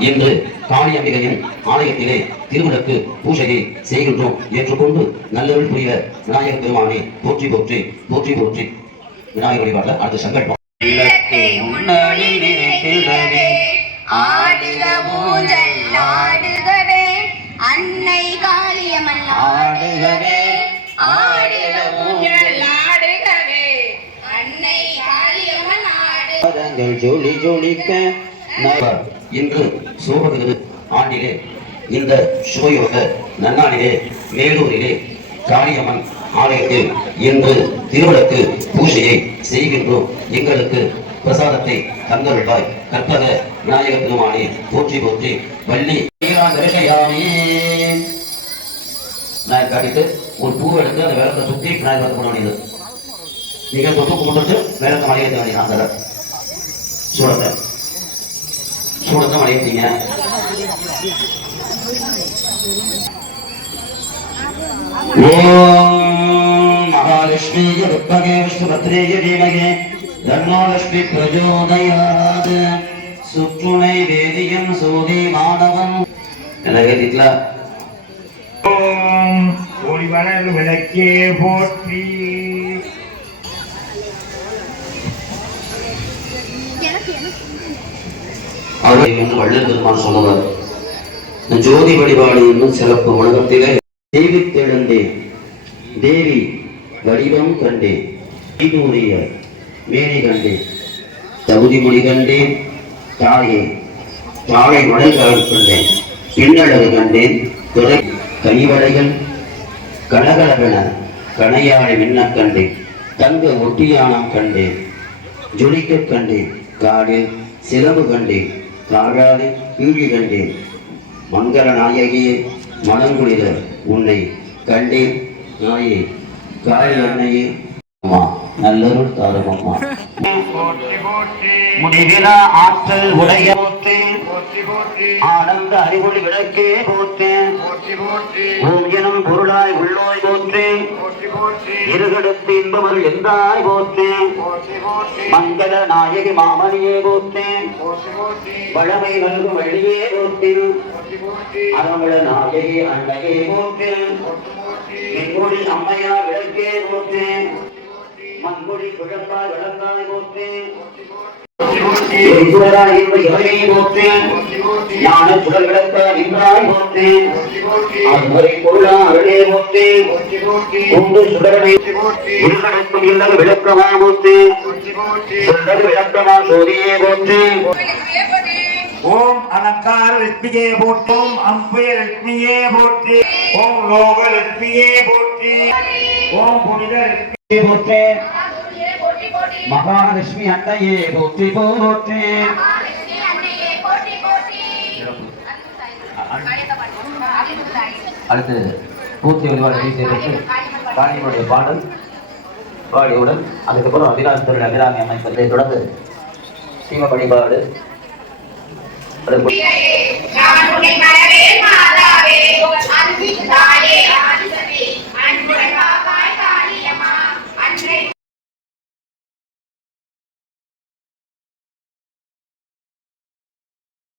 இன்று காளி அம்பிகையின் ஆலயத்திலே திருவிளக்கு பூஜையை செய்கின்றோம். ஏற்றுக்கொண்டு நல்லருள் புரிய விநாயகர் பெருமானே போற்றி போற்றி போற்றி போற்றி. விநாயகர் வழிபாட்டில் அடுத்த சங்கல்பம். ஆடுக ஊஞ்சல் ஆடுகவே அன்னை காளியம்மன் ஆடுகவே ஆடுக ஊஞ்சல் ஆடுகவே அன்னை காளியம்மன் ஆடு பாதங்கள் ஜொலி ஜொலிக்க ந- இன்று சோபகிரு ஆண்டிலே இந்த சுவையோக நன்னாளிலே மேலூரிலே காளியம்மன் ஆலயத்தில் இன்று திருவிளக்கு பூஜையை செய்கின்றோம். எங்களுக்கு பிரசாதத்தை தந்தருள்வாய். கற்பக விநாயக பெருமானே போற்றி போற்றி வள்ளி. விநாயகர் காட்டிட்டு ஒரு பூ எடுத்து அந்த விளக்கை சுற்றி விநாயகர் போட வேண்டியது. நீங்கள் தொட்டு கும்பிட்டு விளக்க மலையை வேண்டியது அந்த சூடத்தை மலையத்தீங்க ஓம் மகாலட்சுமிய வித்மகே விஷ்ணுபத்ரேய தீமகே தர்மலட்சுமி பிரஜோதயாத். சுற்றுனை வேதியம் சோதி மாணவன் எனவே ஓம் ஒளிவளர் விளக்கே போற்றி. அவரை என்று வள்ளல் பெருமான் சொல்லுவார் இந்த ஜோதி வழிபாடு என்னும் சிறப்பு உலகத்திலே தேவி தெழுந்தேன் தேவி வடிவம் கண்டேன் தீதூரிய மேனி கண்டேன் தகுதி மொழி கண்டேன் தாயே தாழை மலைகள் கண்டேன் பின்னழகு கண்டேன் துறை கனிவடைகள் கனகலகன கனையாழை மின்ன கண்டேன் தங்க ஒட்டியானம் கண்டேன் ஜொலிக்க கண்டேன் காடில் சிலம்பு கண்டேன் தாழாது கீழி கண்டேன். மங்கள நாயகியே மனங்குளிர உன்னை கண்டேன் நாயே. காய் அன்னையே அம்மா நல்லருள் தாரும் அம்மா போற்றி முடிவிலா ஆற்றல் உடைய ஆனந்த அறிவொளி விளக்கே போற்றேன் போற்றி ஓம் எனும் பொருளாய் உள்ளோய் போற்றேன். இருகடுத்து இன்பமருள் எந்தாய் போற்றி. மங்கள நாயகி மாமணியே போற்றி. வளமை நல்கும் வழியே போற்றி அறமுள நாயகி அன்னையே போற்றி. எங்கொடி அம்மையா விளக்கே போற்றி. போற்றி. உண்டு சுடரனை போற்றி. விளக்கமா போற்றேன் விளக்கமா சோதியே போற்றேன் ஓம் அலங்கார லட்சுமியே போட்டோம் ஓம் லட்சுமியே போற்றி ஓம் லோக லட்சுமியே போற்றி ஓம் புனித லட்சுமியே போற்றேன் மகாலட்சுமி அன்னையே போற்றி போற்றேன் அடுத்து பூர்த்தி வழிபாடு காளியனுடைய பாடல் பாடியவுடன் அதுக்கப்புறம் அபிராமி தொழில் அபிராமி சொல்லை தொடர்ந்து சீம வழிபாடு.